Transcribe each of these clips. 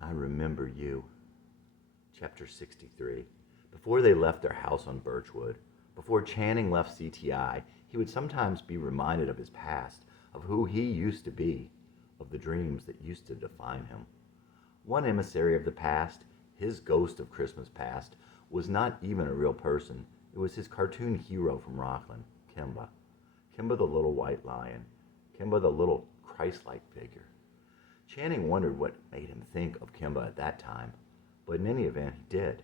I remember you. Chapter 63. Before they left their house on Birchwood, before Channing left CTI, he would sometimes be reminded of his past, of who he used to be, of the dreams that used to define him. One emissary of the past, his ghost of Christmas past, was not even a real person. It was his cartoon hero from Rockland, Kimba. Kimba the little white lion. Kimba the little Christ-like figure. Channing wondered what made him think of Kimba at that time, but in any event, he did.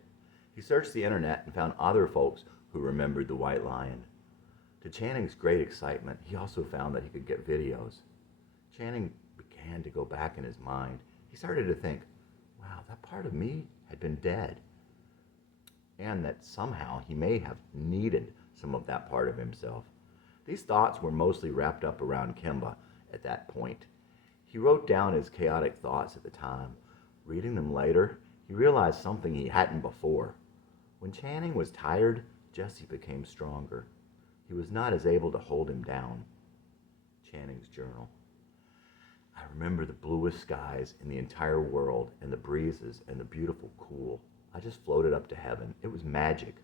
He searched the internet and found other folks who remembered the white lion. To Channing's great excitement, he also found that he could get videos. Channing began to go back in his mind. He started to think, wow, that part of me had been dead, and that somehow he may have needed some of that part of himself. These thoughts were mostly wrapped up around Kimba at that point. He wrote down his chaotic thoughts at the time. Reading them later, he realized something he hadn't before. When Channing was tired, Jesse became stronger. He was not as able to hold him down. Channing's journal. I remember the bluest skies in the entire world and the breezes and the beautiful cool. I just floated up to heaven. It was magic.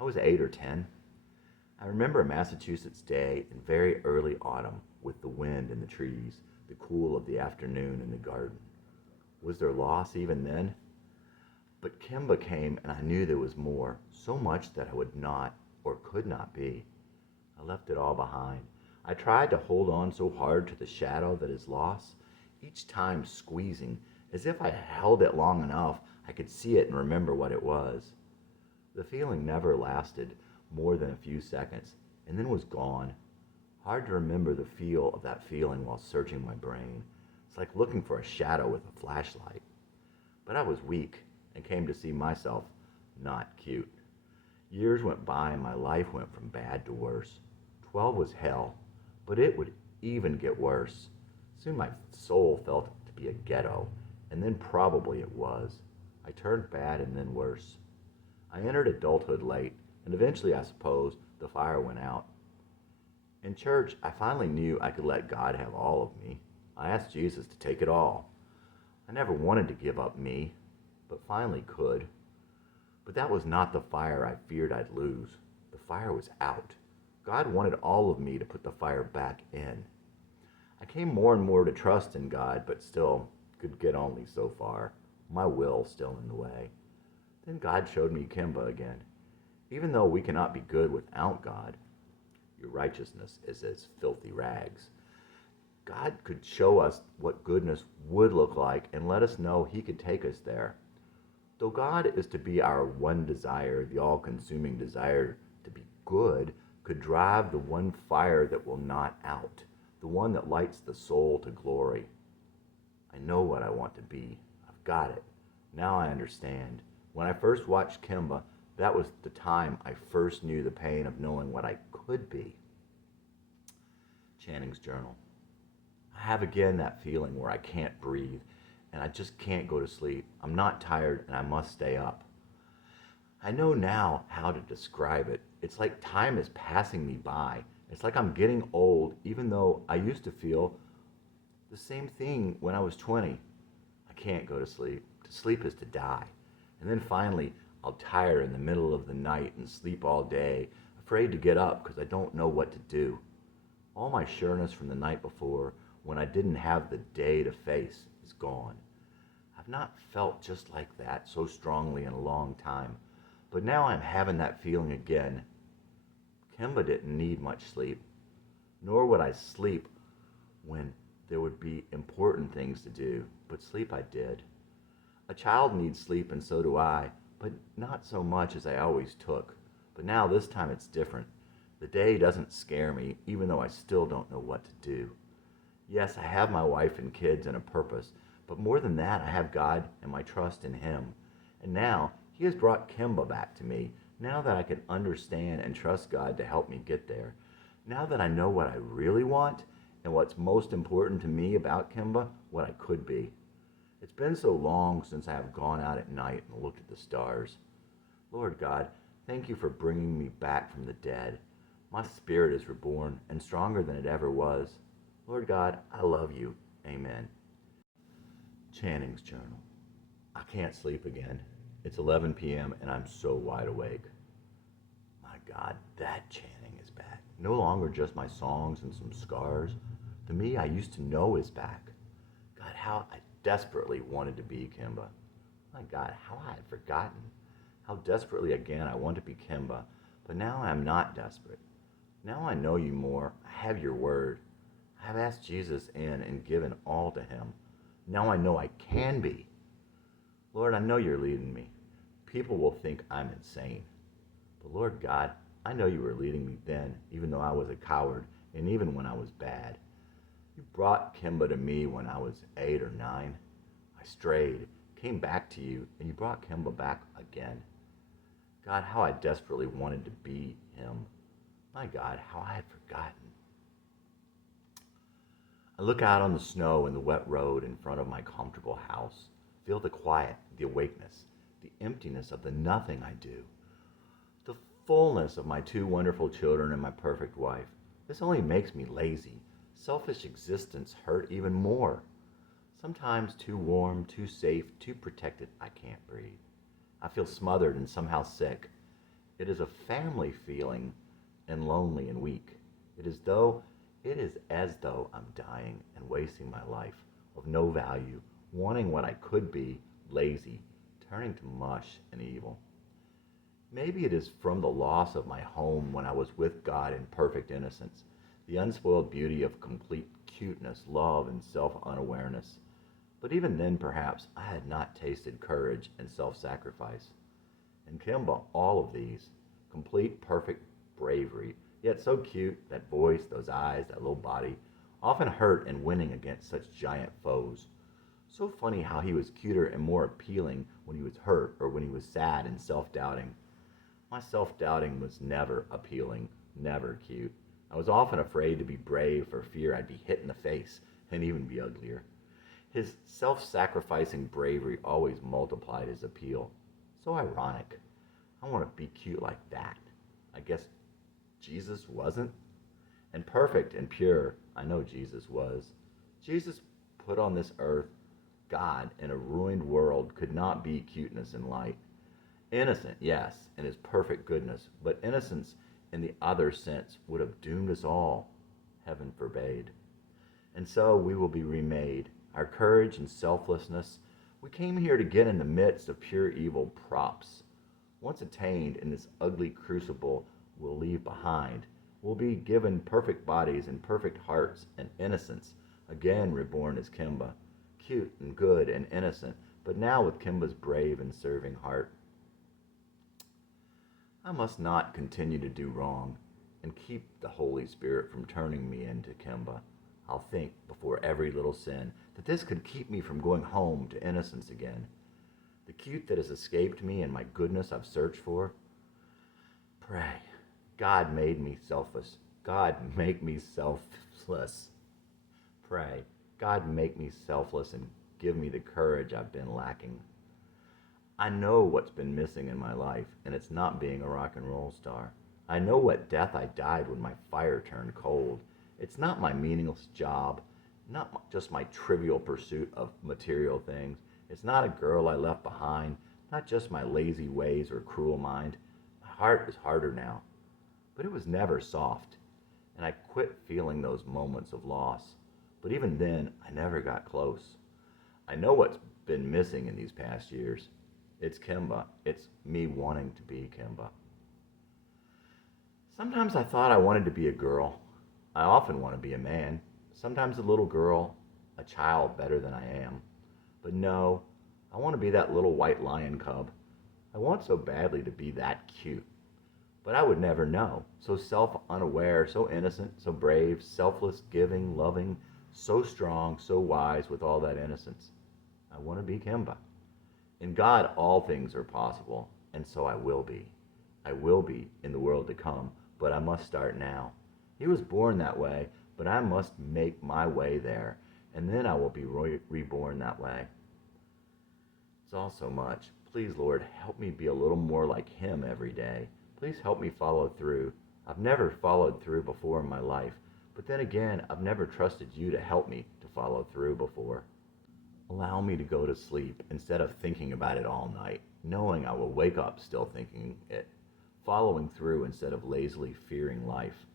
I was 8 or 10. I remember a Massachusetts day in very early autumn with the wind in the trees, the cool of the afternoon in the garden. Was there loss even then? But Kimba came and I knew there was more, so much that I would not or could not be. I left it all behind. I tried to hold on so hard to the shadow that is loss, each time squeezing, as if I held it long enough I could see it and remember what it was. The feeling never lasted more than a few seconds, and then was gone. Hard to remember the feel of that feeling while searching my brain. It's like looking for a shadow with a flashlight. But I was weak and came to see myself not cute. Years went by and my life went from bad to worse. 12 was hell, but it would even get worse. Soon my soul felt to be a ghetto, and then probably it was. I turned bad and then worse. I entered adulthood late, and eventually, I suppose, the fire went out. In church, I finally knew I could let God have all of me. I asked Jesus to take it all. I never wanted to give up me, but finally could. But that was not the fire I feared I'd lose. The fire was out. God wanted all of me to put the fire back in. I came more and more to trust in God, but still could get only so far. My will still in the way. Then God showed me Kimba again. Even though we cannot be good without God, your righteousness is as filthy rags. God could show us what goodness would look like and let us know he could take us there. Though God is to be our one desire, the all-consuming desire to be good, could drive the one fire that will not out, the one that lights the soul to glory. I know what I want to be. I've got it. Now I understand. When I first watched Kimba, that was the time I first knew the pain of knowing what I could be. Channing's journal. I have again that feeling where I can't breathe and I just can't go to sleep. I'm not tired and I must stay up. I know now how to describe it. It's like time is passing me by. It's like I'm getting old, even though I used to feel the same thing when I was 20. I can't go to sleep. To sleep is to die. And then finally, I'll tire in the middle of the night and sleep all day, afraid to get up because I don't know what to do. All my sureness from the night before, when I didn't have the day to face, is gone. I've not felt just like that so strongly in a long time, but now I'm having that feeling again. Kimba didn't need much sleep, nor would I sleep when there would be important things to do, but sleep I did. A child needs sleep and so do I, but not so much as I always took. But now this time it's different. The day doesn't scare me, even though I still don't know what to do. Yes, I have my wife and kids and a purpose, but more than that, I have God and my trust in him. And now, he has brought Kimba back to me, now that I can understand and trust God to help me get there. Now that I know what I really want, and what's most important to me about Kimba, what I could be. It's been so long since I have gone out at night and looked at the stars. Lord God, thank you for bringing me back from the dead. My spirit is reborn and stronger than it ever was. Lord God, I love you. Amen. Channing's journal. I can't sleep again. It's 11 p.m. and I'm so wide awake. My God, that Channing is back. No longer just my songs and some scars. The me I used to know is back. God, how I desperately wanted to be Kimba. My God, how I had forgotten. How desperately again I want to be Kimba. But now I am not desperate. Now I know you more. I have your word. I have asked Jesus in and given all to him. Now I know I can be. Lord, I know you're leading me. People will think I'm insane. But Lord God, I know you were leading me then, even though I was a coward, and even when I was bad. You brought Kimba to me when I was 8 or 9. I strayed, came back to you, and you brought Kimba back again. God, how I desperately wanted to be him. My God, how I had forgotten. I look out on the snow and the wet road in front of my comfortable house, feel the quiet, the awakeness, the emptiness of the nothing I do, the fullness of my 2 wonderful children and my perfect wife. This only makes me lazy. Selfish existence hurt even more. Sometimes too warm, too safe, too protected, I can't breathe. I feel smothered and somehow sick. It is a family feeling and lonely and weak. It is as though I'm dying and wasting my life of no value, wanting what I could be, lazy, turning to mush and evil. Maybe it is from the loss of my home when I was with God in perfect innocence, the unspoiled beauty of complete cuteness, love, and self-unawareness. But even then, perhaps, I had not tasted courage and self-sacrifice. And Kimba, all of these, complete, perfect bravery, yet so cute, that voice, those eyes, that little body, often hurt and winning against such giant foes. So funny how he was cuter and more appealing when he was hurt or when he was sad and self-doubting. My self-doubting was never appealing, never cute. I was often afraid to be brave for fear I'd be hit in the face and even be uglier. His self-sacrificing bravery always multiplied his appeal. So ironic. I want to be cute like that. I guess Jesus wasn't? And perfect and pure, I know Jesus was. Jesus put on this earth. God in a ruined world could not be cuteness and light. Innocent, yes, in his perfect goodness, but innocence in the other sense would have doomed us all. Heaven forbade. And so we will be remade. Our courage and selflessness, we came here to get in the midst of pure evil props. Once attained in this ugly crucible we'll leave behind, we'll be given perfect bodies and perfect hearts and innocence, again reborn as Kimba, cute and good and innocent, but now with Kimba's brave and serving heart. I must not continue to do wrong and keep the Holy Spirit from turning me into Kimba. I'll think before every little sin that this could keep me from going home to innocence again. The cute that has escaped me and my goodness I've searched for. Pray, God made me selfless. God make me selfless. Pray, God make me selfless and give me the courage I've been lacking. I know what's been missing in my life, and it's not being a rock and roll star. I know what death I died when my fire turned cold. It's not my meaningless job, not just my trivial pursuit of material things. It's not a girl I left behind, not just my lazy ways or cruel mind. My heart is harder now, but it was never soft, and I quit feeling those moments of loss. But even then, I never got close. I know what's been missing in these past years. It's Kimba. It's me wanting to be Kimba. Sometimes I thought I wanted to be a girl. I often want to be a man. Sometimes a little girl, a child better than I am. But no, I want to be that little white lion cub. I want so badly to be that cute. But I would never know. So self-unaware, so innocent, so brave, selfless, giving, loving, so strong, so wise with all that innocence. I want to be Kimba. In God, all things are possible, and so I will be. I will be in the world to come, but I must start now. He was born that way, but I must make my way there, and then I will be reborn that way. It's all so much. Please, Lord, help me be a little more like him every day. Please help me follow through. I've never followed through before in my life, but then again, I've never trusted you to help me to follow through before. Allow me to go to sleep instead of thinking about it all night, knowing I will wake up still thinking it, following through instead of lazily fearing life.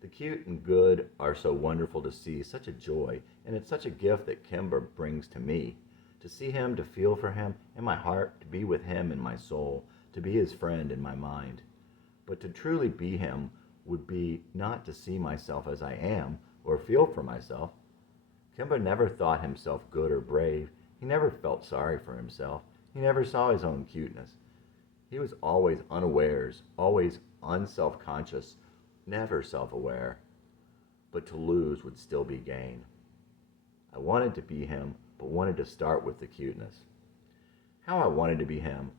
The cute and good are so wonderful to see, such a joy, and it's such a gift that Kimber brings to me. To see him, to feel for him in my heart, to be with him in my soul, to be his friend in my mind. But to truly be him would be not to see myself as I am, or feel for myself. Kimber never thought himself good or brave. He never felt sorry for himself. He never saw his own cuteness. He was always unawares, always unself-conscious, never self-aware. But to lose would still be gain. I wanted to be him, but wanted to start with the cuteness. How I wanted to be him,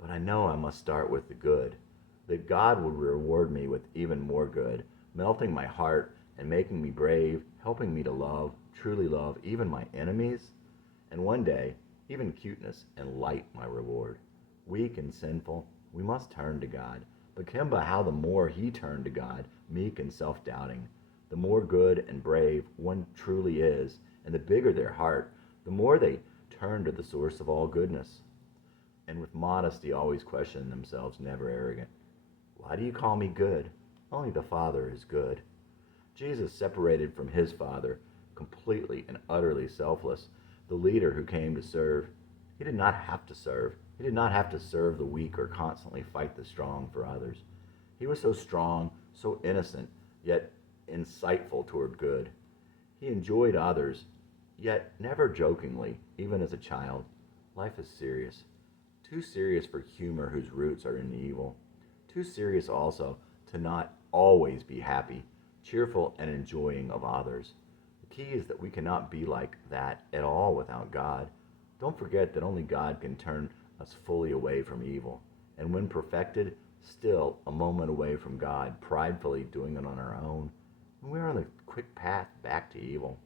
but I know I must start with the good, that God would reward me with even more good, melting my heart and making me brave, helping me to love, truly love, even my enemies, and one day, even cuteness and light my reward. Weak and sinful, we must turn to God. But Kimba, how the more he turned to God, meek and self-doubting, the more good and brave one truly is, and the bigger their heart, the more they turn to the source of all goodness. And with modesty always questioning themselves, never arrogant. Why do you call me good? Only the Father is good. Jesus separated from his Father, completely and utterly selfless, the leader who came to serve. He did not have to serve. He did not have to serve the weak or constantly fight the strong for others. He was so strong, so innocent, yet insightful toward good. He enjoyed others, yet never jokingly, even as a child. Life is serious. Too serious for humor whose roots are in evil. Too serious also to not always be happy, cheerful, and enjoying of others. The key is that we cannot be like that at all without God. Don't forget that only God can turn us fully away from evil, and when perfected, still a moment away from God, pridefully doing it on our own, and we're on the quick path back to evil.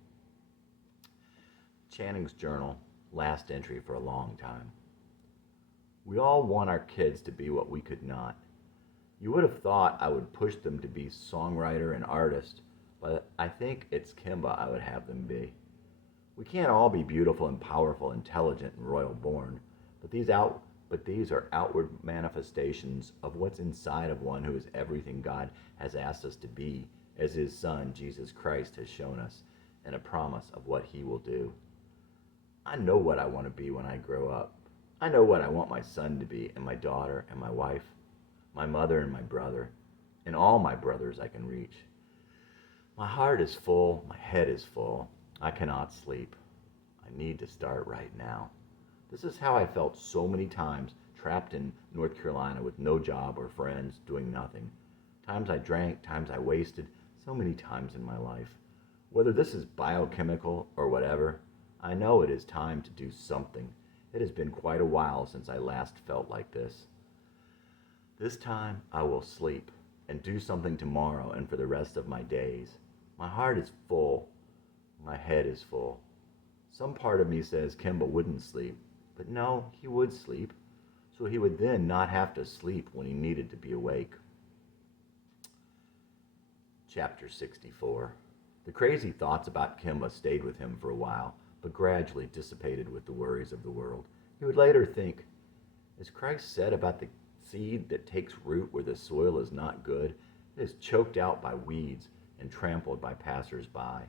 Channing's journal, last entry for a long time. We all want our kids to be what we could not. You would have thought I would push them to be songwriter and artist, but I think it's Kimba I would have them be. We can't all be beautiful and powerful, intelligent and royal born, but these are outward manifestations of what's inside of one who is everything God has asked us to be, as his Son, Jesus Christ, has shown us, and a promise of what he will do. I know what I want to be when I grow up. I know what I want my son to be, and my daughter, and my wife, my mother, and my brother, and all my brothers I can reach. My heart is full, my head is full. I cannot sleep. I need to start right now. This is how I felt so many times, trapped in North Carolina with no job or friends, doing nothing. Times I drank, times I wasted, so many times in my life. Whether this is biochemical or whatever, I know it is time to do something. It has been quite a while since I last felt like this. This time I will sleep and do something tomorrow and for the rest of my days. My heart is full. My head is full. Some part of me says Kimba wouldn't sleep, but no, he would sleep, so he would then not have to sleep when he needed to be awake. Chapter 64. The crazy thoughts about Kimba stayed with him for a while, but gradually dissipated with the worries of the world. He would later think, as Christ said about the seed that takes root where the soil is not good, it is choked out by weeds and trampled by passers-by.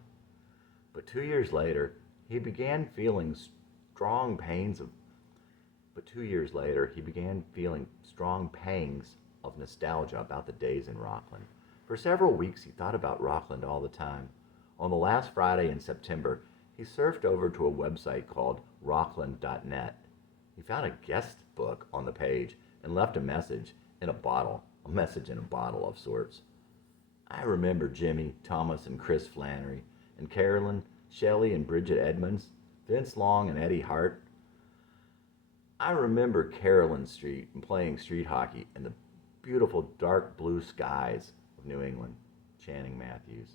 But 2 years later, he began feeling strong pangs of nostalgia about the days in Rockland. For several weeks, he thought about Rockland all the time. On the last Friday in September, he surfed over to a website called rockland.net. He found a guest book on the page and left a message in a bottle of sorts. I remember Jimmy, Thomas, and Chris Flannery, and Carolyn, Shelley, and Bridget Edmonds, Vince Long, and Eddie Hart. I remember Carolyn Street and playing street hockey in the beautiful dark blue skies of New England. Channing Matthews.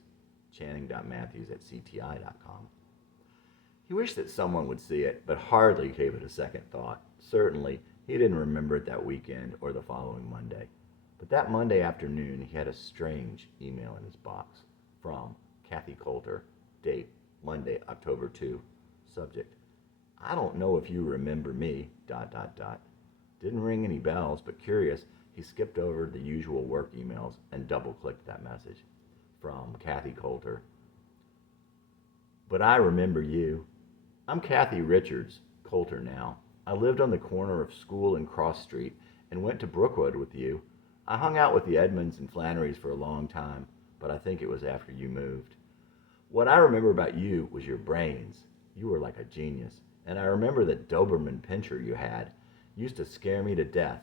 Channing.matthews@cti.com. He wished that someone would see it, but hardly gave it a second thought. Certainly, he didn't remember it that weekend or the following Monday. But that Monday afternoon, he had a strange email in his box from Kathy Coulter. Date, Monday, October 2. Subject, I don't know if you remember me, dot, dot, dot. Didn't ring any bells, but curious, he skipped over the usual work emails and double-clicked that message. From Kathy Coulter. But I remember you. I'm Kathy Richards, Coulter now. I lived on the corner of School and Cross Street and went to Brookwood with you. I hung out with the Edmonds and Flannerys for a long time, but I think it was after you moved. What I remember about you was your brains. You were like a genius. And I remember the Doberman pinscher you had. Used to scare me to death.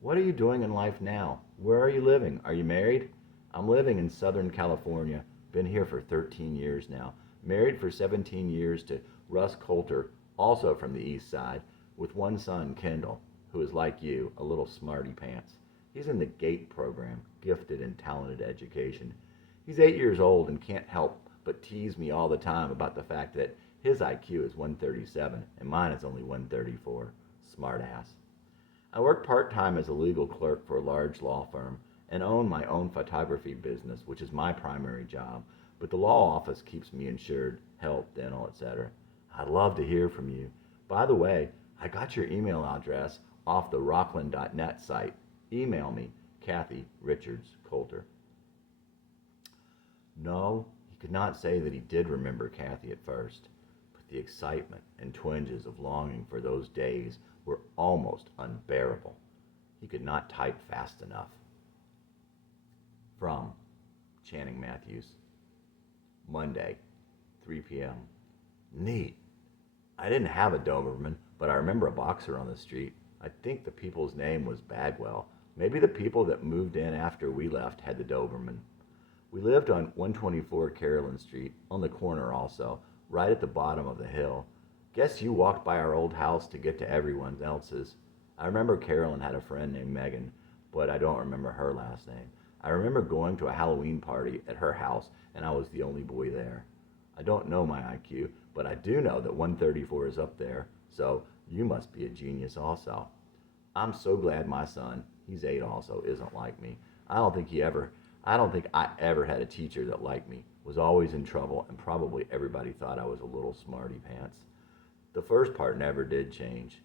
What are you doing in life now? Where are you living? Are you married? I'm living in Southern California. Been here for 13 years now. Married for 17 years to Russ Coulter, also from the East Side, with one son, Kendall, who is like you, a little smarty pants. He's in the GATE program, Gifted and Talented Education. He's 8 years old and can't help but tease me all the time about the fact that his IQ is 137 and mine is only 134. Smart ass. I work part-time as a legal clerk for a large law firm and own my own photography business, which is my primary job, but the law office keeps me insured, health, dental, etc. I'd love to hear from you. By the way, I got your email address off the rockland.net site. Email me, Kathy Richards Coulter. No, he could not say that he did remember Kathy at first, but the excitement and twinges of longing for those days were almost unbearable. He could not type fast enough. From Channing Matthews. Monday, 3 p.m. Neat. I didn't have a Doberman, but I remember a boxer on the street. I think the people's name was Bagwell. Maybe the people that moved in after we left had the Doberman. We lived on 124 Carolyn Street, on the corner also, right at the bottom of the hill. Guess you walked by our old house to get to everyone else's. I remember Carolyn had a friend named Megan, but I don't remember her last name. I remember going to a Halloween party at her house, and I was the only boy there. I don't know my IQ, but I do know that 134 is up there, so you must be a genius also. I'm so glad my son, he's 8 also, isn't like me. I don't think I ever had a teacher that liked me, was always in trouble, and probably everybody thought I was a little smarty pants. The first part never did change.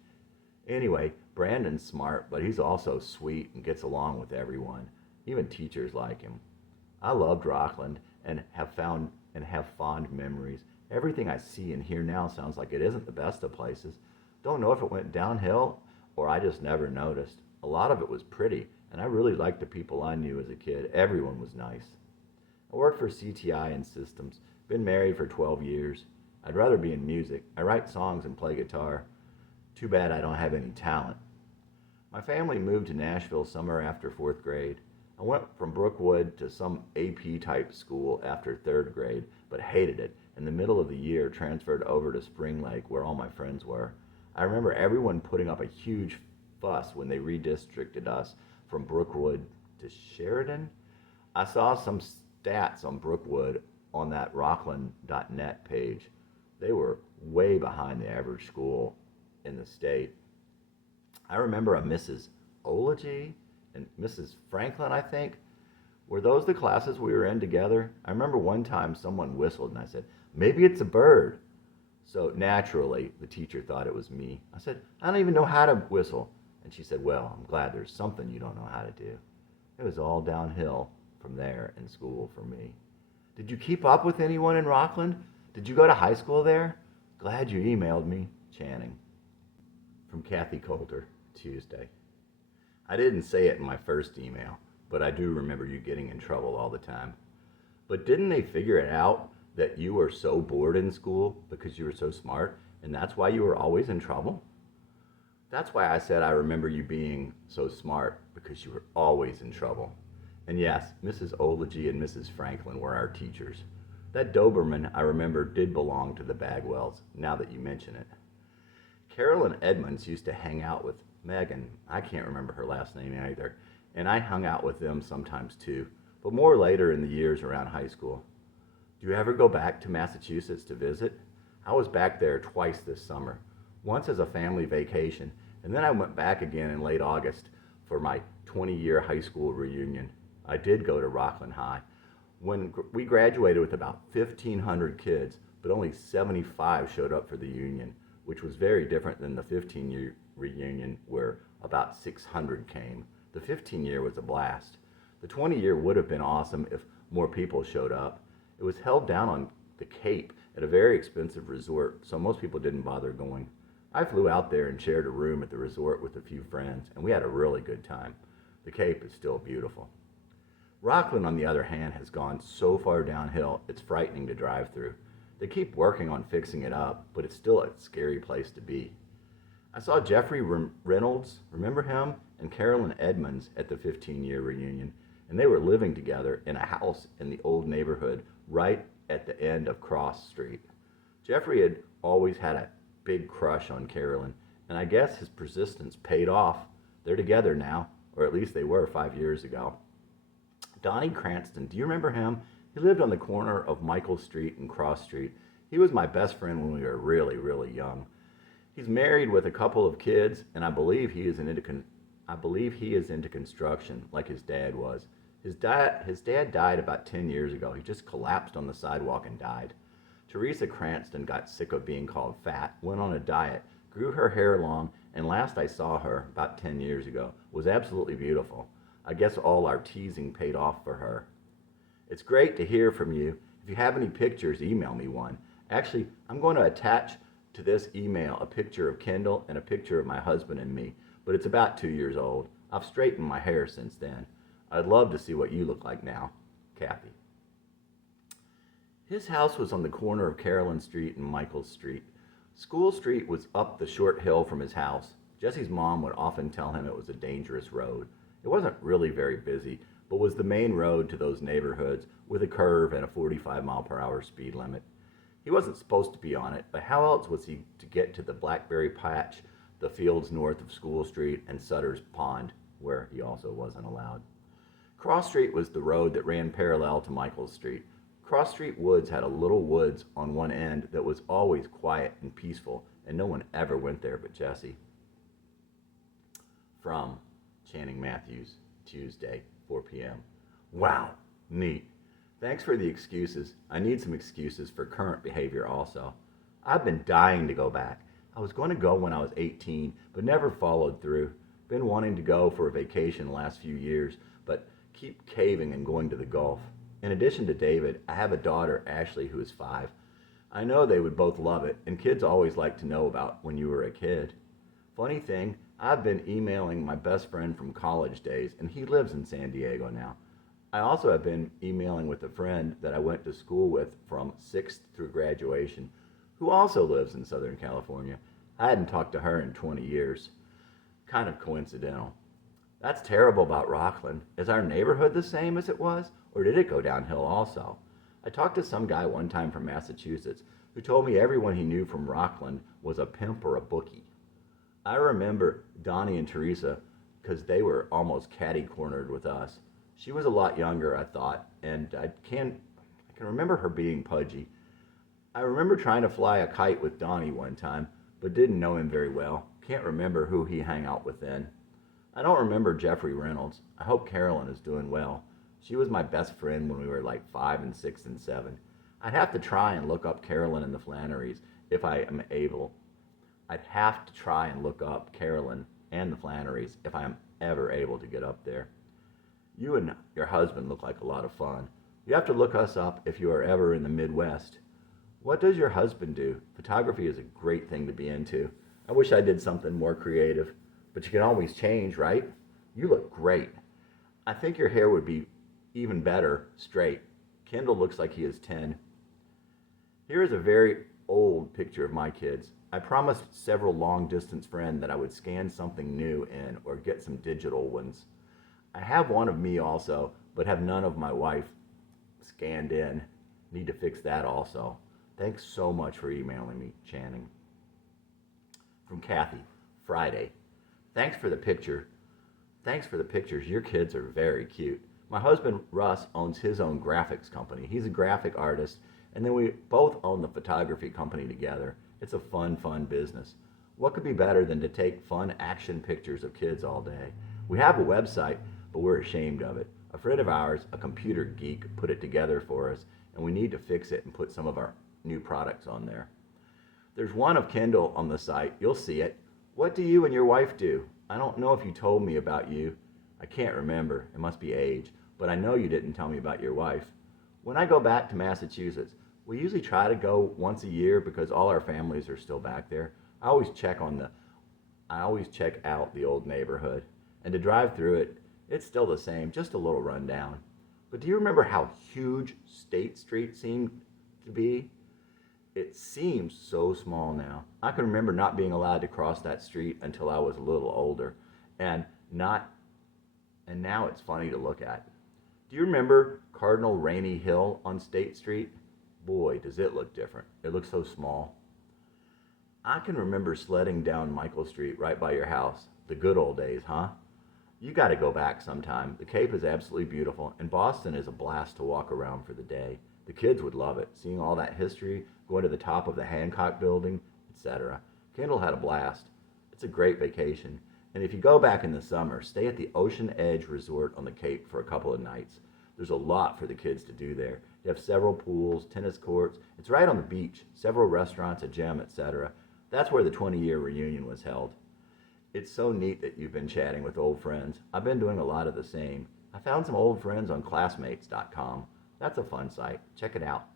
Anyway, Brandon's smart, but he's also sweet and gets along with everyone. Even teachers like him. I loved Rockland and have fond memories. Everything I see and hear now sounds like it isn't the best of places. Don't know if it went downhill or I just never noticed. A lot of it was pretty, and I really liked the people I knew as a kid. Everyone was nice. I worked for CTI and Systems. Been married for 12 years. I'd rather be in music. I write songs and play guitar. Too bad I don't have any talent. My family moved to Nashville summer after 4th grade. I went from Brookwood to some AP-type school after 3rd grade, but hated it. In the middle of the year, transferred over to Spring Lake, where all my friends were. I remember everyone putting up a huge fuss when they redistricted us from Brookwood to Sheridan. I saw some stats on Brookwood on that rockland.net page. They were way behind the average school in the state. I remember a Mrs. Ology and Mrs. Franklin, I think. Were those the classes we were in together? I remember one time someone whistled and I said, maybe it's a bird. So naturally, the teacher thought it was me. I said, I don't even know how to whistle. And she said, well, I'm glad there's something you don't know how to do. It was all downhill from there in school for me. Did you keep up with anyone in Rockland? Did you go to high school there? Glad you emailed me, Channing. From Kathy Coulter, Tuesday. I didn't say it in my first email, but I do remember you getting in trouble all the time. But didn't they figure it out that you were so bored in school because you were so smart, and that's why you were always in trouble? That's why I said I remember you being so smart, because you were always in trouble. And yes, Mrs. Ology and Mrs. Franklin were our teachers. That Doberman, I remember, did belong to the Bagwells, now that you mention it. Carolyn Edmonds used to hang out with Megan. I can't remember her last name either. And I hung out with them sometimes too, but more later in the years around high school. Do you ever go back to Massachusetts to visit? I was back there twice this summer. Once as a family vacation, and then I went back again in late August for my 20-year high school reunion. I did go to Rockland High. When we graduated with about 1,500 kids, but only 75 showed up for the union. which was very different than the 15-year reunion where about 600 came. The 15-year was a blast. The 20-year would have been awesome if more people showed up. It was held down on the Cape at a very expensive resort, so most people didn't bother going. I flew out there and shared a room at the resort with a few friends, and we had a really good time. The Cape is still beautiful. Rockland, on the other hand, has gone so far downhill, it's frightening to drive through. They keep working on fixing it up, but it's still a scary place to be. I saw Jeffrey Reynolds, remember him, and Carolyn Edmonds at the 15-year reunion, and they were living together in a house in the old neighborhood right at the end of Cross Street. Jeffrey had always had a big crush on Carolyn, and I guess his persistence paid off. They're together now, or at least they were 5 years ago. Donnie Cranston, do you remember him? He lived on the corner of Michael Street and Cross Street. He was my best friend when we were really, really young. He's married with a couple of kids, and I believe he is into construction like his dad was. His dad died about 10 years ago. He just collapsed on the sidewalk and died. Teresa Cranston got sick of being called fat, went on a diet, grew her hair long, and last I saw her, about 10 years ago, was absolutely beautiful. I guess all our teasing paid off for her. It's great to hear from you. If you have any pictures, email me one. Actually, I'm going to attach to this email a picture of Kendall and a picture of my husband and me, but it's about 2 years old. I've straightened my hair since then. I'd love to see what you look like now. Kathy. His house was on the corner of Carolyn Street and Michael Street. School Street was up the short hill from his house. Jesse's mom would often tell him it was a dangerous road. It wasn't really very busy, but was the main road to those neighborhoods with a curve and a 45-mile-per-hour speed limit. He wasn't supposed to be on it, but how else was he to get to the Blackberry Patch, the fields north of School Street, and Sutter's Pond, where he also wasn't allowed? Cross Street was the road that ran parallel to Michael Street. Cross Street Woods had a little woods on one end that was always quiet and peaceful, and no one ever went there but Jesse. From Channing Matthews, Tuesday, 4 p.m. Wow, neat. Thanks for the excuses. I need some excuses for current behavior also. I've been dying to go back. I was going to go when I was 18, but never followed through. Been wanting to go for a vacation the last few years, but keep caving and going to the Gulf. In addition to David, I have a daughter, Ashley, who is 5. I know they would both love it, and kids always like to know about when you were a kid. Funny thing, I've been emailing my best friend from college days, and he lives in San Diego now. I also have been emailing with a friend that I went to school with from 6th through graduation, who also lives in Southern California. I hadn't talked to her in 20 years. Kind of coincidental. That's terrible about Rockland. Is our neighborhood the same as it was, or did it go downhill also? I talked to some guy one time from Massachusetts who told me everyone he knew from Rockland was a pimp or a bookie. I remember Donnie and Teresa because they were almost catty-cornered with us. She was a lot younger, I thought, and I can remember her being pudgy. I remember trying to fly a kite with Donnie one time, but didn't know him very well. Can't remember who he hung out with then. I don't remember Jeffrey Reynolds. I hope Carolyn is doing well. She was my best friend when we were like 5 and 6 and 7. I'd have to try and look up Carolyn and the Flannerys if I am able. I'd have to try and look up Carolyn and the Flannerys if I am ever able to get up there. You and your husband look like a lot of fun. You have to look us up if you are ever in the Midwest. What does your husband do? Photography is a great thing to be into. I wish I did something more creative, but you can always change, right? You look great. I think your hair would be even better straight. Kendall looks like he is 10. Here is a very old picture of my kids. I promised several long-distance friends that I would scan something new in or get some digital ones. I have one of me also, but have none of my wife scanned in. Need to fix that also. Thanks so much for emailing me, Channing. From Kathy, Friday. Thanks for the picture. Thanks for the pictures. Your kids are very cute. My husband, Russ, owns his own graphics company. He's a graphic artist, and then we both own the photography company together. It's a fun business. What could be better than to take fun action pictures of kids all day? We have a website, but we're ashamed of it. A friend of ours, a computer geek, put it together for us, and we need to fix it and put some of our new products on there. There's one of Kendall on the site. You'll see it. What do you and your wife do? I don't know if you told me about you. I can't remember. It must be age. But I know you didn't tell me about your wife. When I go back to Massachusetts, we usually try to go once a year because all our families are still back there. I always check out the old neighborhood. And to drive through it, it's still the same, just a little rundown. But do you remember how huge State Street seemed to be? It seems so small now. I can remember not being allowed to cross that street until I was a little older, and not and now it's funny to look at. Do you remember Cardinal Rainy Hill on State Street? Boy, does it look different. It looks so small. I can remember sledding down Michael Street right by your house. The good old days, huh? You got to go back sometime. The Cape is absolutely beautiful, and Boston is a blast to walk around for the day. The kids would love it, seeing all that history, going to the top of the Hancock building, etc. Kendall had a blast. It's a great vacation. And if you go back in the summer, stay at the Ocean Edge Resort on the Cape for a couple of nights. There's a lot for the kids to do there. You have several pools, tennis courts. It's right on the beach, several restaurants, a gym, etc. That's where the 20-year reunion was held. It's so neat that you've been chatting with old friends. I've been doing a lot of the same. I found some old friends on classmates.com. That's a fun site. Check it out.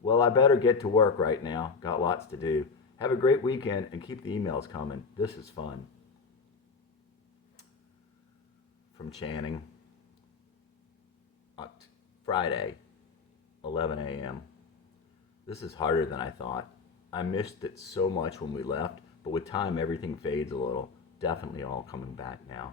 Well, I better get to work right now. Got lots to do. Have a great weekend and keep the emails coming. This is fun. From Channing. Friday, 11 a.m. This is harder than I thought. I missed it so much when we left, but with time everything fades a little. Definitely all coming back now.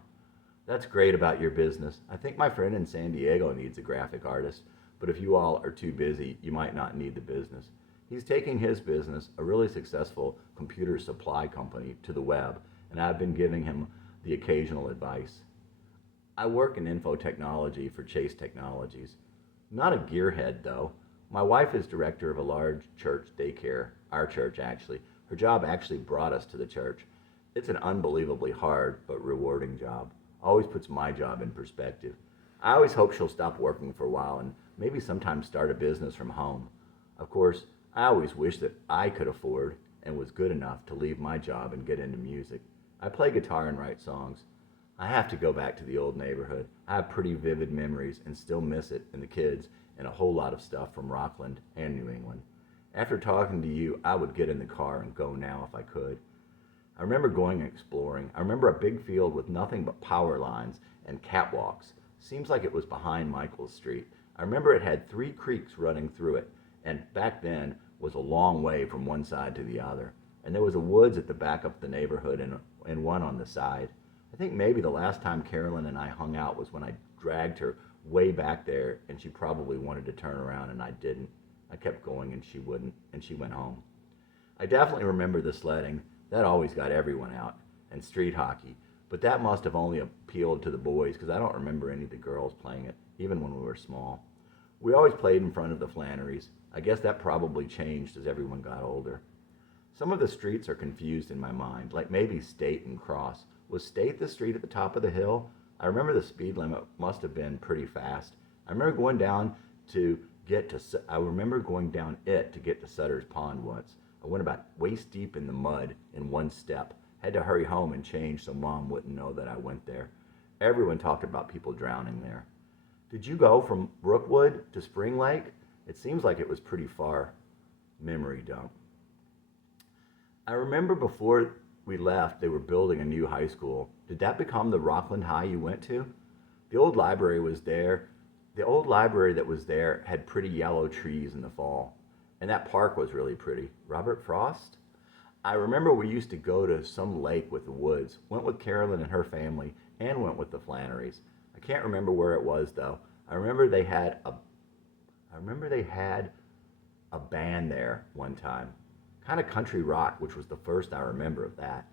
That's great about your business. I think my friend in San Diego needs a graphic artist, but if you all are too busy, you might not need the business. He's taking his business, a really successful computer supply company, to the web, and I've been giving him the occasional advice. I work in info technology for Chase Technologies. Not a gearhead, though. My wife is director of a large church daycare, our church actually. Her job actually brought us to the church. It's an unbelievably hard but rewarding job. Always puts my job in perspective. I always hope she'll stop working for a while and maybe sometime start a business from home. Of course, I always wish that I could afford and was good enough to leave my job and get into music. I play guitar and write songs. I have to go back to the old neighborhood. I have pretty vivid memories and still miss it and the kids and a whole lot of stuff from Rockland and New England. After talking to you, I would get in the car and go now if I could. I remember going exploring. I remember a big field with nothing but power lines and catwalks. Seems like it was behind Michael's Street. I remember it had 3 creeks running through it, and back then was a long way from one side to the other. And there was a woods at the back of the neighborhood and one on the side. I think maybe the last time Carolyn and I hung out was when I dragged her way back there, and she probably wanted to turn around and I didn't. I kept going and she wouldn't, and she went home. I definitely remember the sledding. That always got everyone out, and street hockey. But that must have only appealed to the boys because I don't remember any of the girls playing it, even when we were small. We always played in front of the Flannerys. I guess that probably changed as everyone got older. Some of the streets are confused in my mind, like maybe State and Cross. Was State the street at the top of the hill? I remember the speed limit must have been pretty fast. I remember going down it to get to Sutter's Pond once. I went about waist deep in the mud in one step. Had to hurry home and change so Mom wouldn't know that I went there. Everyone talked about people drowning there. Did you go from Brookwood to Spring Lake? It seems like it was pretty far. Memory dump. I remember before we left, they were building a new high school. Did that become the Rockland High you went to? The old library was there. The old library that was there had pretty yellow trees in the fall. And that park was really pretty. Robert Frost? I remember we used to go to some lake with the woods. Went with Carolyn and her family, and went with the Flannerys. I can't remember where it was though. I remember they had a band there one time. Kind of country rock, which was the first I remember of that.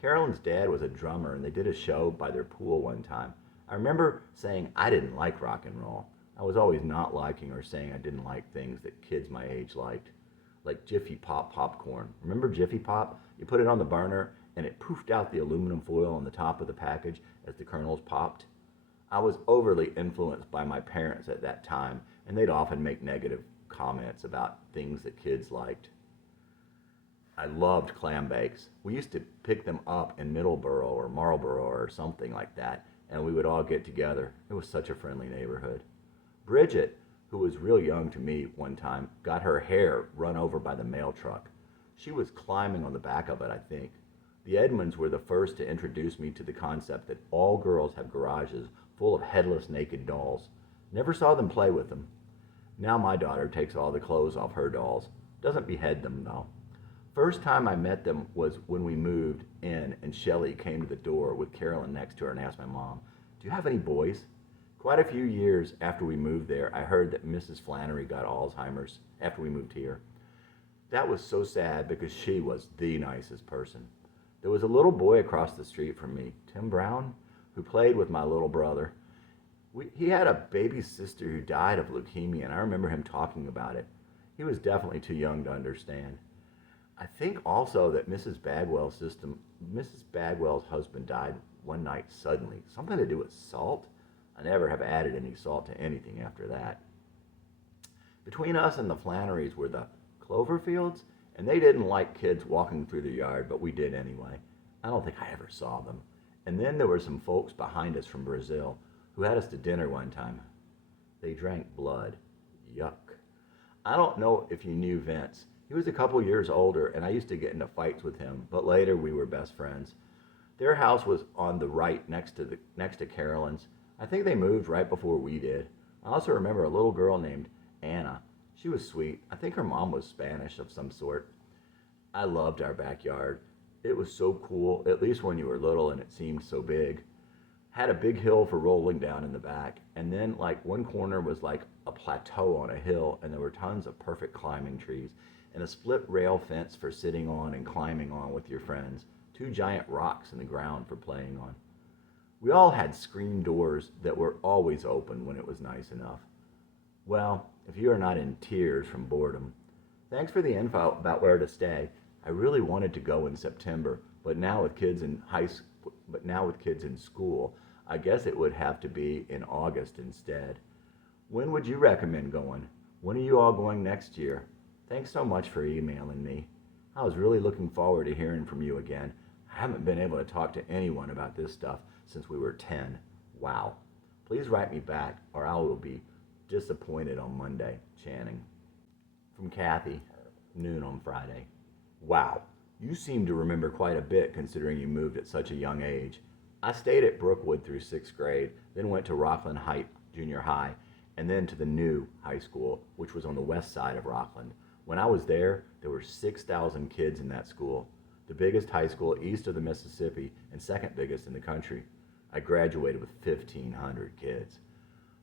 Carolyn's dad was a drummer, and they did a show by their pool one time. I remember saying I didn't like rock and roll. I was always not liking or saying I didn't like things that kids my age liked, like Jiffy Pop popcorn. Remember Jiffy Pop? You put it on the burner, and it poofed out the aluminum foil on the top of the package as the kernels popped. I was overly influenced by my parents at that time, and they'd often make negative comments about things that kids liked. I loved clam bakes. We used to pick them up in Middleborough or Marlborough or something like that, and we would all get together. It was such a friendly neighborhood. Bridget, who was real young to me one time, got her hair run over by the mail truck. She was climbing on the back of it, I think. The Edmonds were the first to introduce me to the concept that all girls have garages full of headless naked dolls. Never saw them play with them. Now my daughter takes all the clothes off her dolls. Doesn't behead them, though. First time I met them was when we moved in and Shelley came to the door with Carolyn next to her and asked my mom, "Do you have any boys?" Quite a few years after we moved there, I heard that Mrs. Flannery got Alzheimer's after we moved here. That was so sad because she was the nicest person. There was a little boy across the street from me, Tim Brown, who played with my little brother. He had a baby sister who died of leukemia, and I remember him talking about it. He was definitely too young to understand. I think also that Mrs. Bagwell's husband died one night suddenly. Something to do with salt? I never have added any salt to anything after that. Between us and the Flannerys were the Cloverfields, and they didn't like kids walking through the yard, but we did anyway. I don't think I ever saw them. And then there were some folks behind us from Brazil who had us to dinner one time. They drank blood. Yuck. I don't know if you knew Vince. He was a couple years older, and I used to get into fights with him, but later we were best friends. Their house was on the right next to Carolyn's. I think they moved right before we did. I also remember a little girl named Anna. She was sweet. I think her mom was Spanish of some sort. I loved our backyard. It was so cool, at least when you were little and it seemed so big. Had a big hill for rolling down in the back, and then like one corner was like a plateau on a hill, and there were tons of perfect climbing trees, and a split rail fence for sitting on and climbing on with your friends, 2 giant rocks in the ground for playing on. We all had screen doors that were always open when it was nice enough. Well, if you are not in tears from boredom, thanks for the info about where to stay. I really wanted to go in September, but now with kids in school, I guess it would have to be in August instead. When would you recommend going? When are you all going next year? Thanks so much for emailing me. I was really looking forward to hearing from you again. I haven't been able to talk to anyone about this stuff since we were 10. Wow. Please write me back or I will be disappointed on Monday. Channing. From Kathy, noon on Friday. Wow. You seem to remember quite a bit considering you moved at such a young age. I stayed at Brookwood through 6th grade, then went to Rockland Heights Junior High, and then to the new high school, which was on the west side of Rockland. When I was there were 6,000 kids in that school, the biggest high school east of the Mississippi and second biggest in the country. I graduated with 1,500 kids.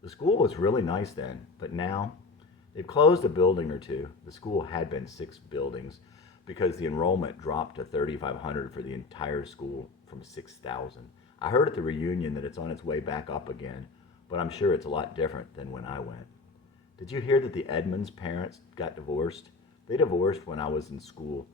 The school was really nice then, but now they've closed a building or two. The school had been 6 buildings because the enrollment dropped to 3,500 for the entire school from 6,000. I heard at the reunion that it's on its way back up again, but I'm sure it's a lot different than when I went. Did you hear that the Edmonds' parents got divorced? They divorced when I was in school.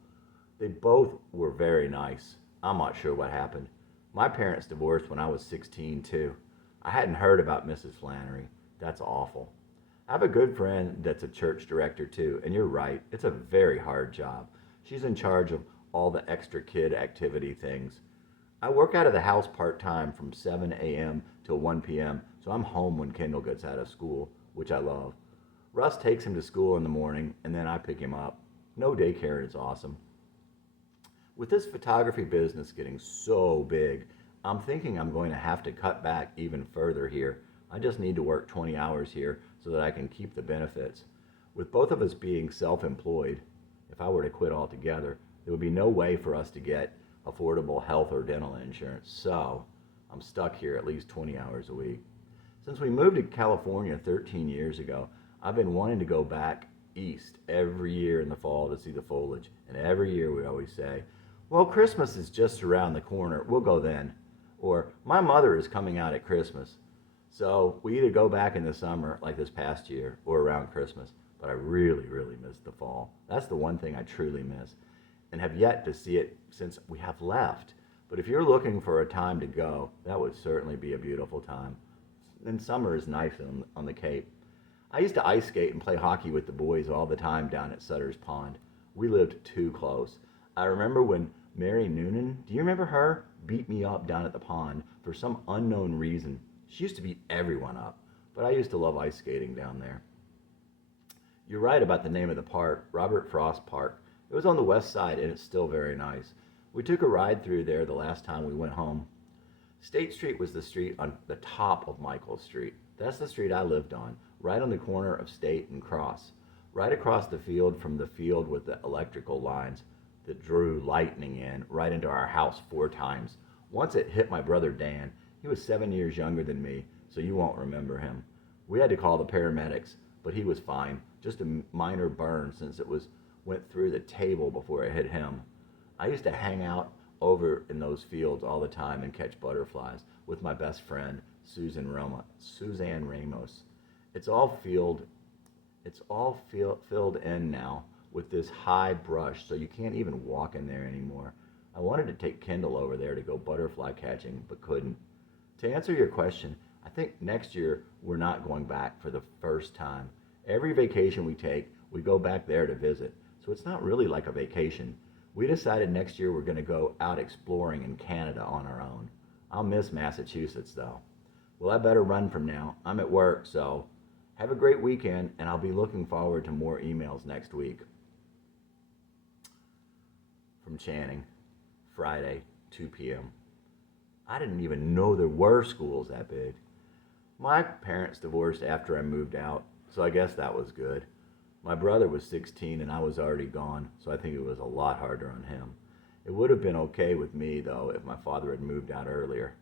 They both were very nice. I'm not sure what happened. My parents divorced when I was 16 too. I hadn't heard about Mrs. Flannery. That's awful. I have a good friend that's a church director too, and you're right, it's a very hard job. She's in charge of all the extra kid activity things. I work out of the house part-time from 7 a.m. till 1 p.m., so I'm home when Kendall gets out of school, which I love. Russ takes him to school in the morning, and then I pick him up. No daycare is awesome. With this photography business getting so big, I'm thinking I'm going to have to cut back even further here. I just need to work 20 hours here so that I can keep the benefits. With both of us being self-employed, if I were to quit altogether, there would be no way for us to get affordable health or dental insurance, so I'm stuck here at least 20 hours a week. Since we moved to California 13 years ago, I've been wanting to go back east every year in the fall to see the foliage, and every year we always say, well, Christmas is just around the corner, we'll go then. Or, my mother is coming out at Christmas. So we either go back in the summer, like this past year, or around Christmas. But I really, really miss the fall. That's the one thing I truly miss, and have yet to see it since we have left. But if you're looking for a time to go, that would certainly be a beautiful time. And summer is nice on the Cape. I used to ice skate and play hockey with the boys all the time down at Sutter's Pond. We lived too close. I remember when Mary Noonan, do you remember her? Beat me up down at the pond for some unknown reason. She used to beat everyone up, but I used to love ice skating down there. You're right about the name of the park, Robert Frost Park. It was on the west side and it's still very nice. We took a ride through there the last time we went home. State Street was the street on the top of Michael Street. That's the street I lived on, right on the corner of State and Cross. Right across the field from the field with the electrical lines that drew lightning in right into our house 4 times. Once it hit my brother Dan. He was 7 years younger than me, so you won't remember him. We had to call the paramedics, but he was fine. Just a minor burn since went through the table before it hit him. I used to hang out over in those fields all the time and catch butterflies with my best friend, Suzanne Ramos. It's all filled in now with this high brush, so you can't even walk in there anymore. I wanted to take Kendall over there to go butterfly catching, but couldn't. To answer your question, I think next year we're not going back for the first time. Every vacation we take, we go back there to visit, so it's not really like a vacation. We decided next year we're going to go out exploring in Canada on our own. I'll miss Massachusetts, though. Well, I better run from now. I'm at work, so have a great weekend, and I'll be looking forward to more emails next week. From Channing, Friday, 2 p.m. I didn't even know there were schools that big. My parents divorced after I moved out, so I guess that was good. My brother was 16 and I was already gone, so I think it was a lot harder on him. It would have been okay with me, though, if my father had moved out earlier.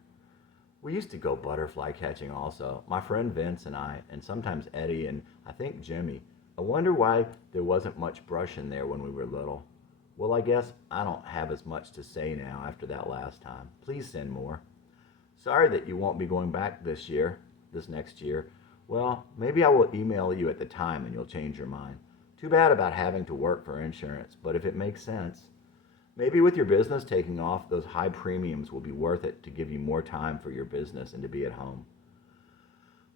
We used to go butterfly catching also, my friend Vince and I, and sometimes Eddie and I think Jimmy. I wonder why there wasn't much brush in there when we were little. Well, I guess I don't have as much to say now after that last time. Please send more. Sorry that you won't be going back this next year. Well, maybe I will email you at the time and you'll change your mind. Too bad about having to work for insurance, but if it makes sense. Maybe with your business taking off, those high premiums will be worth it to give you more time for your business and to be at home.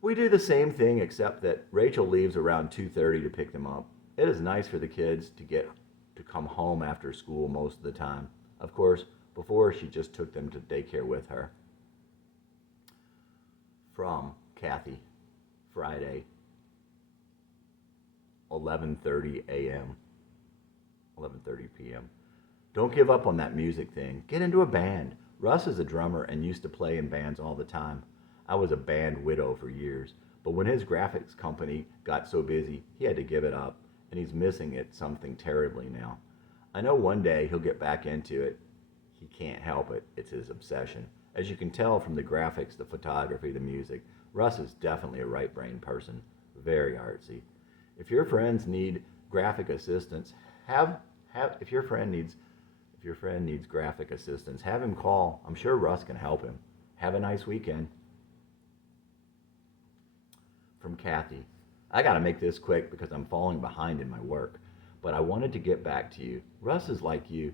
We do the same thing except that Rachel leaves around 2:30 to pick them up. It is nice for the kids to come home after school most of the time. Of course, before she just took them to daycare with her. From Kathy, Friday, 11:30 a.m., 11:30 p.m. Don't give up on that music thing. Get into a band. Russ is a drummer and used to play in bands all the time. I was a band widow for years, but when his graphics company got so busy, he had to give it up, and he's missing it something terribly now. I know one day he'll get back into it. He can't help it. It's his obsession. As you can tell from the graphics, the photography, the music, Russ is definitely a right-brained person. Very artsy. If your friends need graphic assistance, if your friend needs graphic assistance, have him call. I'm sure Russ can help him. Have a nice weekend. From Kathy. I gotta make this quick because I'm falling behind in my work, but I wanted to get back to you. Russ is like you.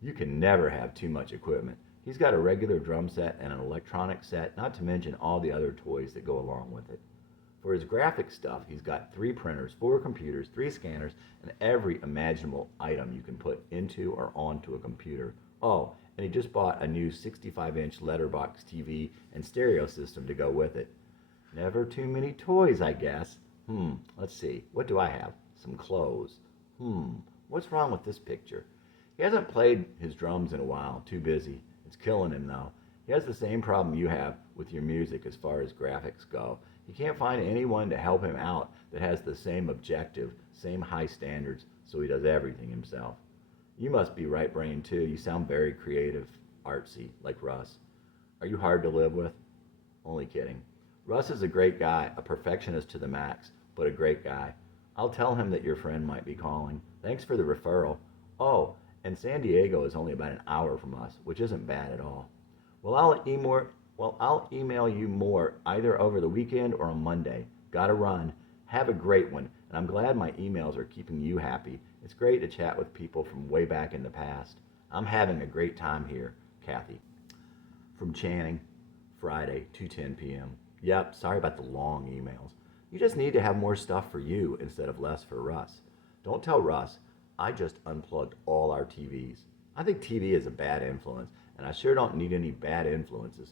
You can never have too much equipment. He's got a regular drum set and an electronic set, not to mention all the other toys that go along with it. For his graphic stuff, he's got 3 printers, 4 computers, 3 scanners, and every imaginable item you can put into or onto a computer. Oh, and he just bought a new 65-inch letterbox TV and stereo system to go with it. Never too many toys, I guess. Let's see. What do I have? Some clothes. What's wrong with this picture? He hasn't played his drums in a while. Too busy. It's killing him, though. He has the same problem you have with your music as far as graphics go. He can't find anyone to help him out that has the same objective, same high standards, so he does everything himself. You must be right-brained, too. You sound very creative, artsy, like Russ. Are you hard to live with? Only kidding. Russ is a great guy, a perfectionist to the max, but a great guy. I'll tell him that your friend might be calling. Thanks for the referral. Oh, and San Diego is only about an hour from us, which isn't bad at all. Well, I'll email you more either over the weekend or on Monday. Gotta run. Have a great one, and I'm glad my emails are keeping you happy. It's great to chat with people from way back in the past. I'm having a great time here, Kathy. From Channing, Friday, 2:10 p.m. Yep, sorry about the long emails. You just need to have more stuff for you instead of less for Russ. Don't tell Russ. I just unplugged all our TVs. I think TV is a bad influence, and I sure don't need any bad influences.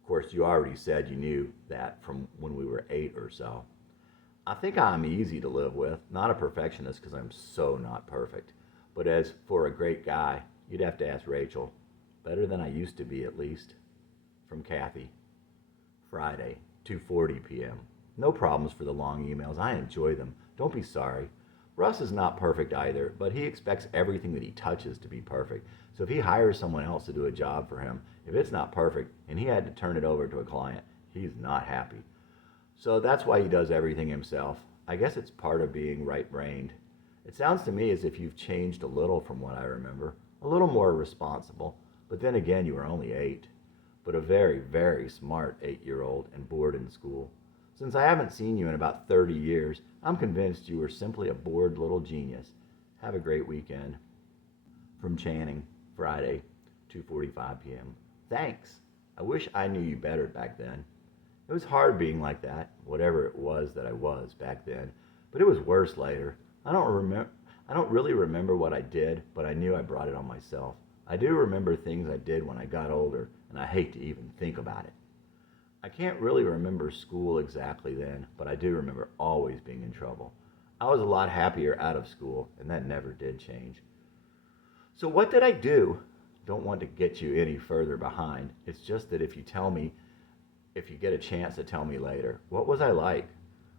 Of course, you already said you knew that from when we were 8 or so. I think I'm easy to live with, not a perfectionist because I'm so not perfect. But as for a great guy, you'd have to ask Rachel. Better than I used to be, at least. From Kathy. Friday, 2:40 p.m. No problems for the long emails. I enjoy them. Don't be sorry. Russ is not perfect either, but he expects everything that he touches to be perfect. So if he hires someone else to do a job for him, if it's not perfect and he had to turn it over to a client, he's not happy. So that's why he does everything himself. I guess it's part of being right-brained. It sounds to me as if you've changed a little from what I remember, a little more responsible, but then again, you were only 8. But a very, very smart 8-year-old and bored in school. Since I haven't seen you in about 30 years, I'm convinced you were simply a bored little genius. Have a great weekend. From Channing, Friday, 2:45 p.m. Thanks. I wish I knew you better back then. It was hard being like that, whatever it was that I was back then, but it was worse later. I don't really remember what I did, but I knew I brought it on myself. I do remember things I did when I got older, and I hate to even think about it. I can't really remember school exactly then, but I do remember always being in trouble. I was a lot happier out of school, and that never did change. So what did I do? Don't want to get you any further behind. It's just that if you get a chance to tell me later, what was I like?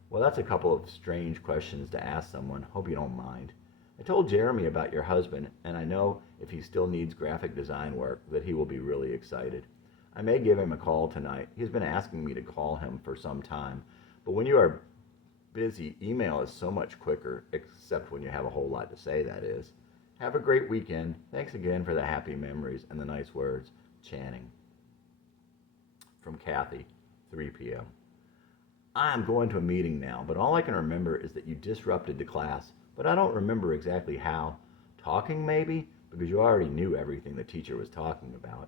Well, that's a couple of strange questions to ask someone. Hope you don't mind. I told Jeremy about your husband, and I know if he still needs graphic design work that he will be really excited. I may give him a call tonight. He's been asking me to call him for some time, but when you are busy, email is so much quicker, except when you have a whole lot to say, that is. Have a great weekend. Thanks again for the happy memories and the nice words. Channing. From Kathy, 3 p.m. I'm going to a meeting now, but all I can remember is that you disrupted the class, but I don't remember exactly how. Talking, maybe? Because you already knew everything the teacher was talking about.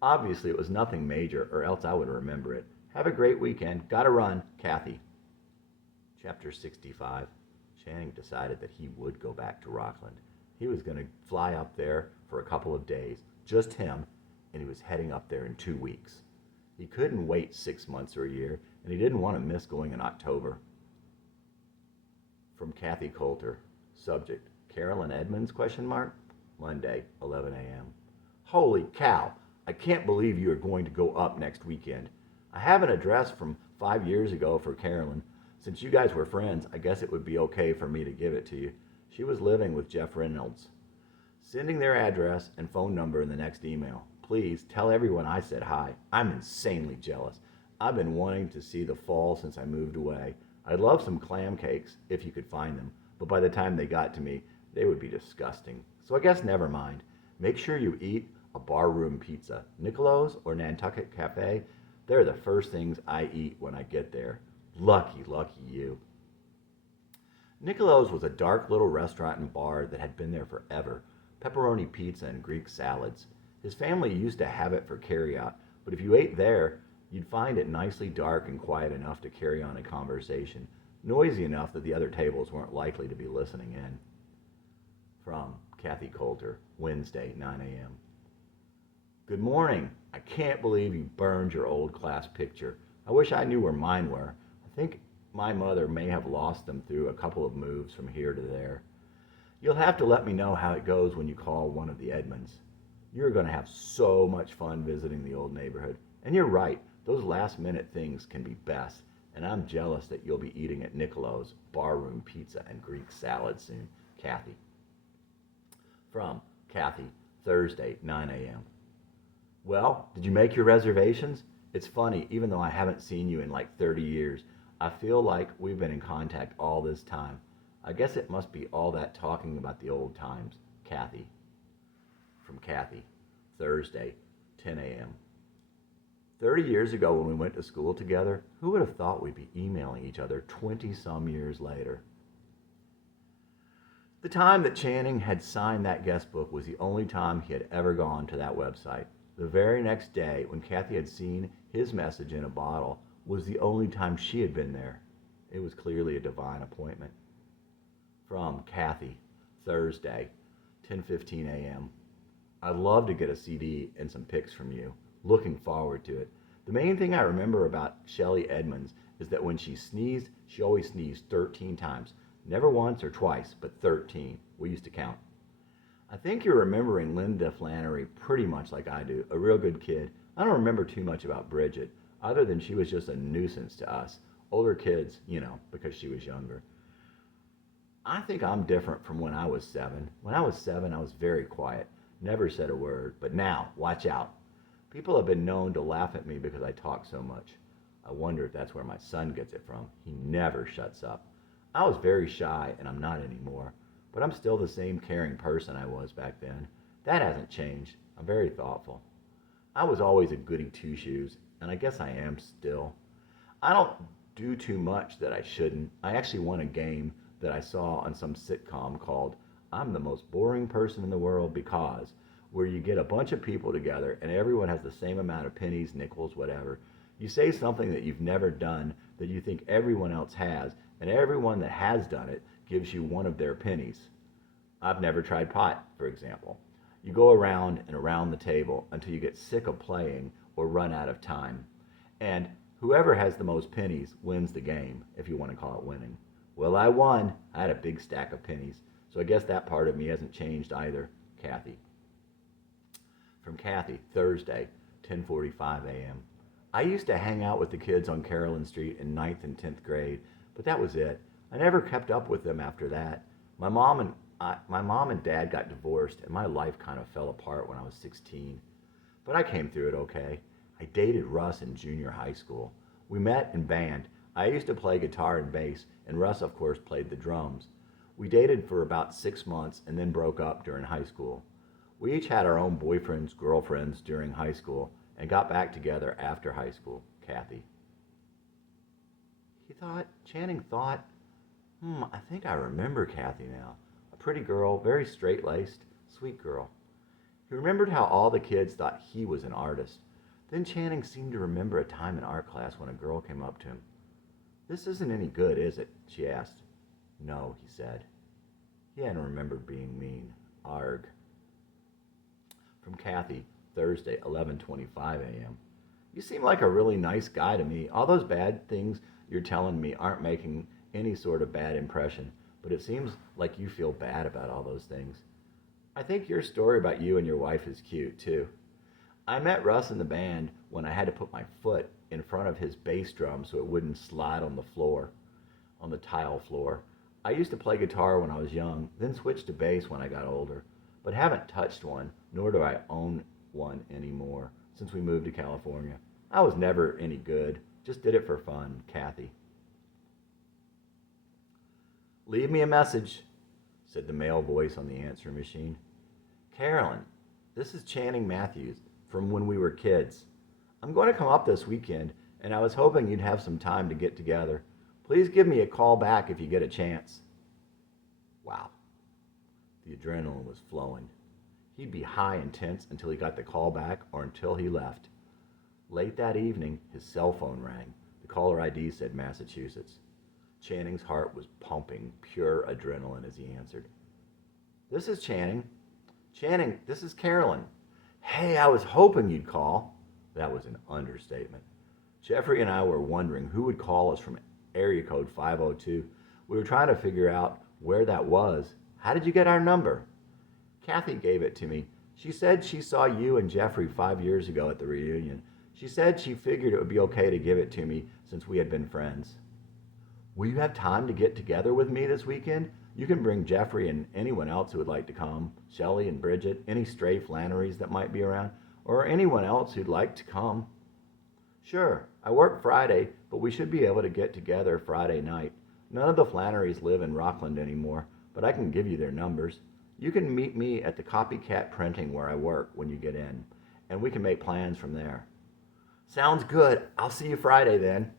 Obviously, it was nothing major, or else I would remember it. Have a great weekend. Gotta run. Kathy. Chapter 65. Channing decided that he would go back to Rockland. He was going to fly up there for a couple of days, just him, and he was heading up there in 2 weeks. He couldn't wait 6 months or a year, and he didn't want to miss going in October. From Kathy Coulter. Subject, Carolyn Edmonds, ? Monday, 11 a.m. Holy cow! I can't believe you are going to go up next weekend. I have an address from 5 years ago for Carolyn. Since you guys were friends, I guess it would be okay for me to give it to you. She was living with Jeff Reynolds. Sending their address and phone number in the next email. Please tell everyone I said hi. I'm insanely jealous. I've been wanting to see the fall since I moved away. I'd love some clam cakes, if you could find them, but by the time they got to me, they would be disgusting. So I guess never mind. Make sure you eat a barroom pizza. Nicolo's or Nantucket Cafe, they're the first things I eat when I get there. Lucky, lucky you. Nicolo's was a dark little restaurant and bar that had been there forever. Pepperoni pizza and Greek salads. His family used to have it for carryout, but if you ate there, you'd find it nicely dark and quiet enough to carry on a conversation, noisy enough that the other tables weren't likely to be listening in. From Kathy Coulter, Wednesday, 9 a.m. Good morning. I can't believe you burned your old class picture. I wish I knew where mine were. I think my mother may have lost them through a couple of moves from here to there. You'll have to let me know how it goes when you call one of the Edmonds. You're going to have so much fun visiting the old neighborhood. And you're right, those last-minute things can be best, and I'm jealous that you'll be eating at Nicolo's barroom pizza and Greek salad soon. Kathy. From Kathy, Thursday, 9 a.m. Well, did you make your reservations? It's funny, even though I haven't seen you in like 30 years, I feel like we've been in contact all this time. I guess it must be all that talking about the old times. Kathy. From Kathy, Thursday, 10 a.m. 30 years ago when we went to school together, who would have thought we'd be emailing each other 20-some years later? The time that Channing had signed that guest book was the only time he had ever gone to that website. The very next day, when Kathy had seen his message in a bottle, was the only time she had been there. It was clearly a divine appointment. From Kathy, Thursday, 10:15 a.m. I'd love to get a CD and some pics from you. Looking forward to it. The main thing I remember about Shelley Edmonds is that when she sneezed, she always sneezed 13 times. Never once or twice, but 13. We used to count. I think you're remembering Linda Flannery pretty much like I do, a real good kid. I don't remember too much about Bridget, other than she was just a nuisance to us. Older kids, because she was younger. I think I'm different from when I was 7. When I was 7, I was very quiet, never said a word. But now, watch out. People have been known to laugh at me because I talk so much. I wonder if that's where my son gets it from. He never shuts up. I was very shy, and I'm not anymore. But I'm still the same caring person I was back then. That hasn't changed. I'm very thoughtful. I was always a goody two-shoes, and I guess I am still. I don't do too much that I shouldn't. I actually won a game that I saw on some sitcom called I'm the Most Boring Person in the World Because, where you get a bunch of people together and everyone has the same amount of pennies, nickels, whatever. You say something that you've never done that you think everyone else has, and everyone that has done it gives you one of their pennies. I've never tried pot, for example. You go around and around the table until you get sick of playing or run out of time. And whoever has the most pennies wins the game, if you want to call it winning. Well, I won. I had a big stack of pennies. So I guess that part of me hasn't changed either. Kathy. From Kathy, Thursday, 10:45 a.m. I used to hang out with the kids on Carolyn Street in 9th and 10th grade, but that was it. I never kept up with them after that. My mom and dad got divorced, and my life kind of fell apart when I was 16. But I came through it okay. I dated Russ in junior high school. We met in band. I used to play guitar and bass, and Russ, of course, played the drums. We dated for about 6 months and then broke up during high school. We each had our own boyfriends, girlfriends during high school, and got back together after high school. Kathy. Channing thought, I think I remember Kathy now. A pretty girl, very straight-laced, sweet girl. He remembered how all the kids thought he was an artist. Then Channing seemed to remember a time in art class when a girl came up to him. "This isn't any good, is it?" she asked. "No," he said. He hadn't remembered being mean. Arg. From Kathy, Thursday, 11:25 a.m. You seem like a really nice guy to me. All those bad things you're telling me aren't making any sort of bad impression, but it seems like you feel bad about all those things. I think your story about you and your wife is cute, too. I met Russ in the band when I had to put my foot in front of his bass drum so it wouldn't slide on the floor, on the tile floor. I used to play guitar when I was young, then switched to bass when I got older, but haven't touched one, nor do I own one anymore since we moved to California. I was never any good, just did it for fun. Kathy. "Leave me a message," said the male voice on the answering machine. "Carolyn, this is Channing Matthews from when we were kids. I'm going to come up this weekend, and I was hoping you'd have some time to get together. Please give me a call back if you get a chance." Wow. The adrenaline was flowing. He'd be high and tense until he got the call back or until he left. Late that evening, his cell phone rang. The caller ID said Massachusetts. Channing's heart was pumping pure adrenaline as he answered. "This is Channing." "Channing, this is Carolyn." "Hey, I was hoping you'd call." That was an understatement. Jeffrey and I were wondering who would call us from area code 502. We were trying to figure out where that was. "How did you get our number?" "Kathy gave it to me. She said she saw you and Jeffrey 5 years ago at the reunion. She said she figured it would be okay to give it to me since we had been friends." "Will you have time to get together with me this weekend? You can bring Jeffrey and anyone else who would like to come. Shelley and Bridget, any stray Flannerys that might be around, or anyone else who'd like to come." "Sure. I work Friday, but we should be able to get together Friday night. None of the Flannerys live in Rockland anymore, but I can give you their numbers. You can meet me at the copycat printing where I work when you get in, and we can make plans from there." "Sounds good. I'll see you Friday then."